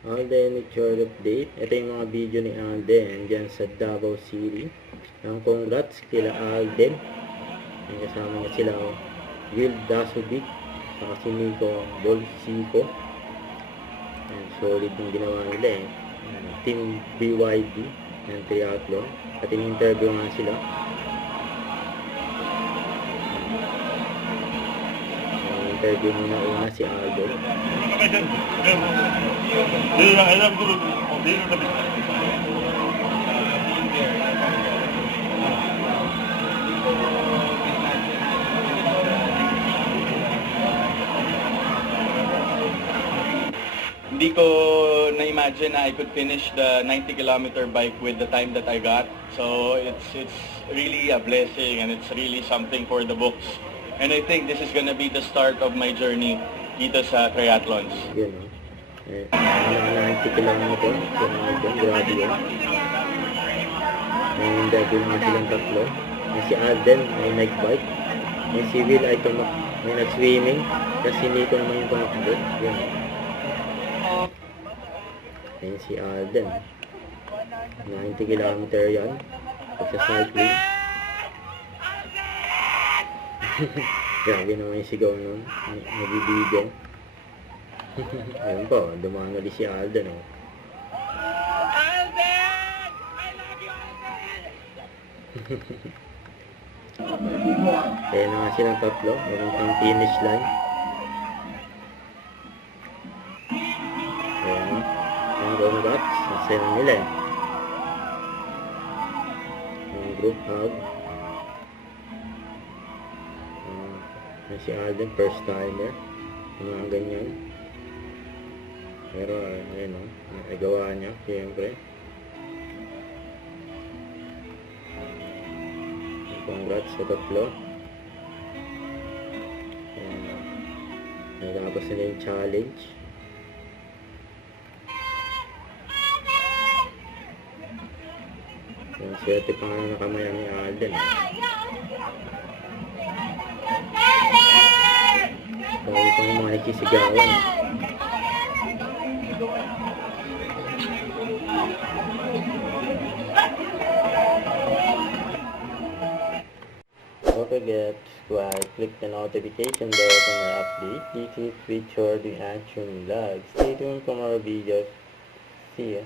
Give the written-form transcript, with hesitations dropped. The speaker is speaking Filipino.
Alden with your update. Ito yung mga video ni Alden dyan sa Davao City. Ang congrats kila Alden. Ang kasama niya sila Will Dasovic saka si Nico Bolsico. Solid yung ginawa nila Team BYD ng triathlon. At in-interview nga sila. Interview muna una si Aldo. Hindi ko na-imagine na I could finish the 90-kilometer bike with the time that I got. So it's really a blessing and it's really something for the books. And I think this is gonna be the start of my journey dito sa triathlons. Yun, 90 kilometer. Grabe yun. May interview nga silang tatlo. Si Alden may nag-bike. Si Will ay may nag-swimming. Kasi Nico naman yung tumakbo. Yun. Ayan si Alden. 90 kilometer yan. Pagsa-cycling. Grabe naman yung sigaw nun. Nagbibigaw. Ayun po, dumaan ulit si Alden. Alden! I love you, Alden! Kaya na nga silang tatlo. Meron pang finish line. Ayan. Ang congrats. Nasaya nila Ang group hug. Si Alden, first timer. Mga ganyan. Pero, ayun nagawa niya, siyempre. Congrats sa tatlo. Natapos na yung challenge. Yung swerte pa nga nakamaya ni Alden. Dahil pa yung mga nagsisigawan. Don't forget to click the notification bell for my update. This is Richard the Action Vlog. Stay tuned for more videos. See ya.